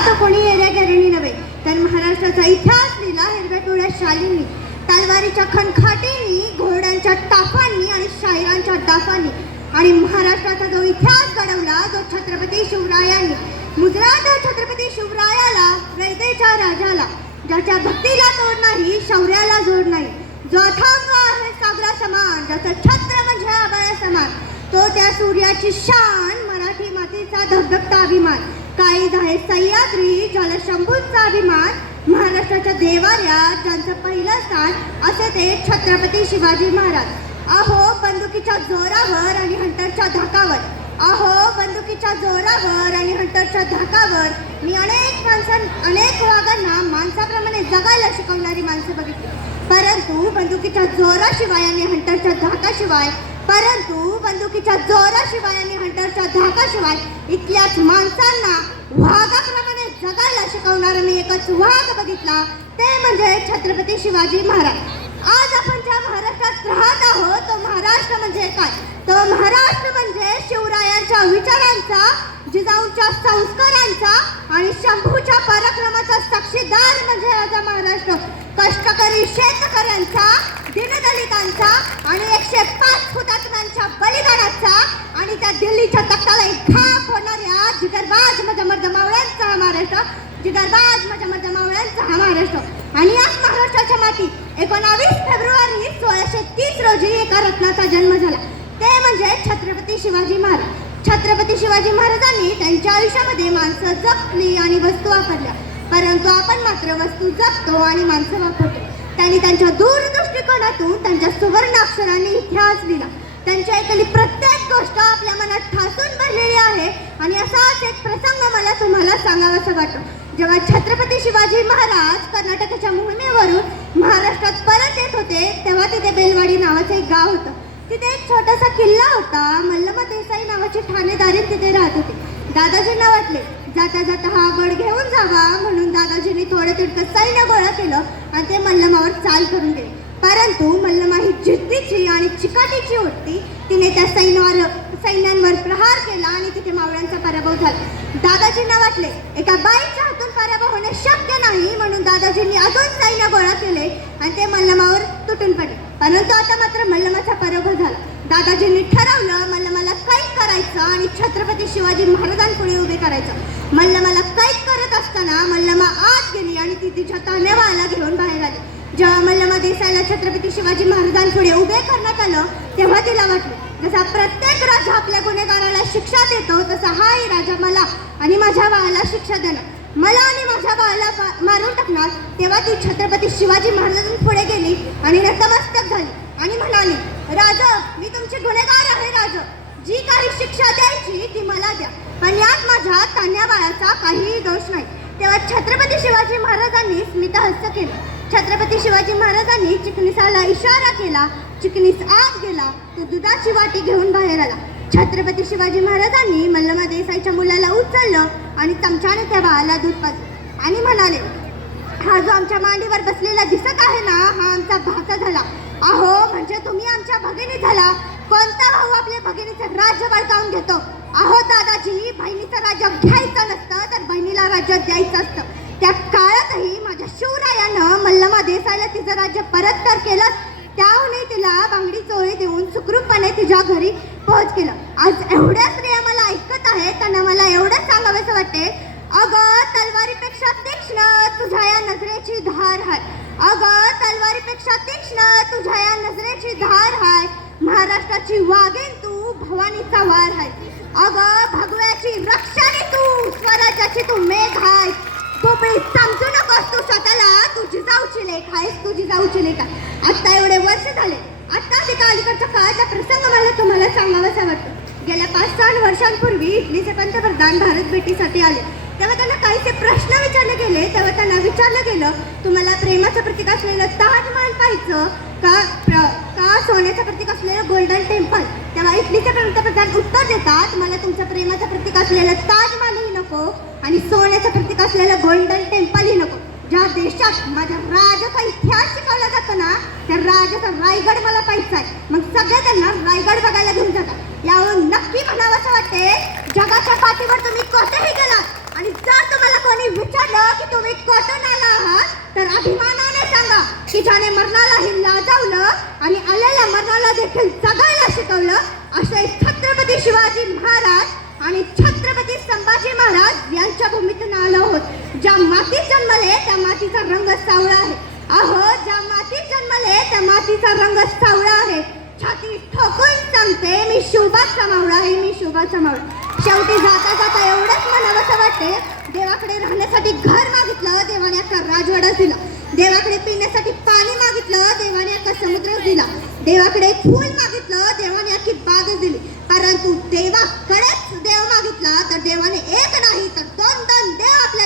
तो कोणी येऱ्यागेऱ्यानी नव्हे, तर महाराष्ट्राचा इतिहास लिहिला हिरव्या पिवळ्या शालींनी, तलवारीच्या खणखाटींनी, घोड्यांच्या टाफांनी आणि शाहिरांच्या डाफांनी. आणि महाराष्ट्राचा जो इतिहास घडवला जो छत्रपती शिवरायांनी, मुजरा त्या छत्रपती शिवरायाला, रयतेच्या राजाला, ज्याच्या भक्तीला तोड नाही, शौर्याला जोड नाही, जो अथांग आहे सागरा समान, ज्याचं छत्र म्हणजे आभाळा समान, तो त्या सूर्याची शान, मराठी मातीचा धगधगता अभिमान, काळीज आहे सह्याद्री, ज्याला शंभूंचा अभिमान, महाराष्ट्राच्या देवाऱ्यात ज्यांचं पहिलं स्थान, असे ते छत्रपती शिवाजी महाराज. अहो बंदुकीच्या जोरावर आणि हंटरच्या धाकावर, अहो बंदुकीच्या जोरावर आणि हंटरच्या धाकावर मी अनेक वाघांना माणसाप्रमाणे जगायला शिकवणारी माणसं बघितली, परंतु बंदुकीच्या जोराशिवाय आणि हंटरच्या धाकाशिवाय, परंतु बंदुकीच्या जोराशिवाय आणि हंटरच्या धाकाशिवाय इथल्याच माणसांना वाघाप्रमाणे जगायला शिकवणारा मी एकच वाघ बघितला, ते म्हणजे छत्रपती शिवाजी महाराज. आज आपण ज्या महाराष्ट्रात राहत आहोत तो महाराष्ट्र म्हणजे काय? तो महाराष्ट्र म्हणजे शिवरायांच्या विचारांचा, जिजाऊंच्या संस्कारांचा आणि शंभूच्या पराक्रमाचा साक्षीदार म्हणजे माझा महाराष्ट्र. कष्टकरी शेतकऱ्यांचा, दीनदलितांचा आणि 105 हुतात्म्यांच्या बलिदानाचा आणि त्या दिल्लीच्या तख्ताला घाप होणाऱ्या जिगरबाज माझ्या मर्दमावळ्यांचा हा महाराष्ट्र, जिगरबाज माझ्या मर्दमावळ्यांचा हा महाराष्ट्र. आणि याच महाराष्ट्राच्या मातीत 19 फेब्रुवारी 1630 रोजी एका रत्नाचा जन्म झाला, ते म्हणजे छत्रपती शिवाजी महाराज. छत्रपती शिवाजी महाराजांनी त्यांच्या आयुष्यामध्ये माणसं जपली आणि वस्तू वापरल्या, परंतु आपण मात्र वस्तू जपतो आणि माणसं वापरतो. त्यांनी त्यांच्या दूरदृष्टिकोनातून त्यांच्या सुवर्णाक्षरांनी इतिहास लिहिला. त्यांच्या ऐकली प्रत्येक गोष्ट आपल्या मनात ठासून भरलेली आहे. आणि असाच एक प्रसंग मला तुम्हाला सांगावासा वाटतो. जेव्हा छत्रपती शिवाजी महाराज कर्नाटकाच्या मोहिमेवरून महाराष्ट्रात परत येत होते, तेव्हा तिथे बेलवाडी नावाचं एक गाव होतं. तिथे एक छोटासा किल्ला होता. मल्लमा देसाई नावाची ठाणेदारी तिथे राहत होते. दादाजींना वाटले जाता जाता हा गड घेऊन जावा, म्हणून दादाजींनी थोडं तितकं सैन्य गोळा केलं आणि ते मल्लमावर चाल करून गेले. परंतु मल्लमा ही जिद्दीची आणि चिकाटीची होती. तिने त्या सैन्यांवर प्रहार केला आणि तिथे मावळ्यांचा पराभव झाला. दादाजींना वाटले एका बाईच्या हातून पराभव होणे शक्य नाही, म्हणून दादाजींनी अजून सैन्य गोळा केले आणि ते मल्लमावर तुटून पडले. परंतु आता मात्र मल्लमाचा पराभव झाला. दादाजींनी ठरवलं मल्लमाला कैद करायचं आणि छत्रपती शिवाजी महाराजांपुढे उभे करायचं. मल्लमाला कैद करत असताना मल्लमा आत गेली आणि ती तिच्या तानेवाला घेऊन बाहेर आली. जेव्हा मल्लमा देसाईला छत्रपती शिवाजी महाराजांपुढे उभे करण्यात आलं, तेव्हा तिला वाटलं जसा प्रत्येक राजा आपल्या गुन्हेगाराला शिक्षा देतो, तसा हाही राजा मला आणि माझ्या बाळाला शिक्षा देणार, मला आणि माझ्या बाळाला मारून टाकणार. तेव्हा ती छत्रपती शिवाजी महाराजांपुढे गेली आणि नतमस्तक झाली आणि म्हणाली, राजा मी तुमचे गुन्हेगार आहे. राजा जी काही शिक्षा द्यायची ती मला द्या, पण यात माझ्या तान्या बाळाचा काहीही दोष नाही. तेव्हा छत्रपती शिवाजी महाराजांनी स्मितहास्य केलं. छत्रपती शिवाजी महाराजांनी चिकणीसाला इशारा केला. चिकणीस आत गेला. तो दुधाची वाटी घेऊन बाहेर आला. छत्रपती शिवाजी महाराजांनी मल्लमा देसाईच्या मुलाला उचललं आणि चमच्याने त्या बाळाला दूध पाजलं आणि म्हणाले, हा जो आमच्या मांडीवर बसलेला दिसत आहे ना, हा आमचा भाचा झाला. अहो म्हणजे तुम्ही आमच्या भगिनी झाला. कोणता भाऊ आपल्या भगिनीचं राज्य बळकावून घेतो? अहो दादाजी, बहिणीचं राज्य घ्यायचं नसतं तर बहिणीला राज्य द्यायचं असतं. त्या काळातही माझ्या शिवरायानं मल्लमा देसाईला तिचं राज्य परत तर केलं. त्याहूनही तिला बांगडी चोळी देऊन सुखरूपपणे तिच्या घरी पोहोच केलं. आज एवढ्या स्त्रिया मला ऐकत आहेत, त्यांना मला एवढंच सांगावंसं वाटते, अगं तलवारीपेक्षा तीक्ष्ण तुझ्या या नजरेची धार हाय. अगं तलवारीपेक्षा तीक्ष्ण तुझ्या या नजरेची धार हाय. महाराष्ट्राची वाघीण तू, भवानीचा वार हाय. अगं भगव्याची रक्षाने तू, स्वराज्याची तू मेघ हाय. तू समजू नकोस तू स्वतःला, तू जिजाऊची लेक आहेस, तू जिजाऊची लेक आहे. आत्ता एवढे वर्ष झाले, आत्ता तिका अलीकडच्या काळाचा प्रसंग मला तुम्हाला सांगावासा वाटतो. गेल्या 5-6 वर्षांपूर्वी इटलीचे पंतप्रधान भारत भेटीसाठी आले. तेव्हा त्यांना काहीसे प्रश्न विचारले गेले. तेव्हा त्यांना विचारलं गेलं, तुम्हाला प्रेमाचं प्रतीक असलेलं ताजमहल पाहायचं का सोन्याचं प्रतीक असलेलं गोल्डन टेम्पल? तेव्हा इटलीचे पंतप्रधान उत्तर देतात, मला तुमचं प्रेमाचं प्रतीक असलेलं ताजमहलही नको आणि सोन्याचं प्रतीक असलेलं गोल्डन टेम्पलही नको. ज्या देशात माझ्या राजाचा इतिहास शिकवला जातो ना, त्या राजाचा रायगड मला पाहिजे आहे. मग सगळे त्यांना रायगड बघायला घेऊन जातात. यावरून नक्की म्हणावंसं वाटते, जगाच्या पाठीवर तुम्ही कोठेही गेलात आणि जर तुम्हाला कोणी विचारलं की तुम्ही कुठून आला आहात तर अभिमानाने सांगा की ज्याने मरणालाही लाजवलं आणि आलेल्या मरणाला देखील जगायला शिकवलं असे छत्रपती शिवाजी महाराज आणि छत्रपती संभाजी महाराज यांच्या भूमीतून आलो आहोत. ज्या मातीत जन्मले त्या मातीचा रंग सावळा आहे. अहो, ज्या मातीत जन्मले त्या मातीचा रंग सावळा आहे. छाती ठोकून सांगते मी शोभाचा मावळा आहे, मी शोभाचा मावळा. शेवटी जाता जाता एवढंच म्हणावंसं वाटते, देवाकडे राहण्यासाठी घर मागितलं, देवाने अख्खा राजवाडाच दिला. देवाकडे पिण्यासाठी पाणी मागितलं, देवाने अख्खा समुद्रच दिला. देवाकडे फूल मागितलं, देवाने अख्खी बागच दिली. परंतु देवाकडेच देव मागितला तर देवाने एक नाही तर दोन दोन देव आपल्या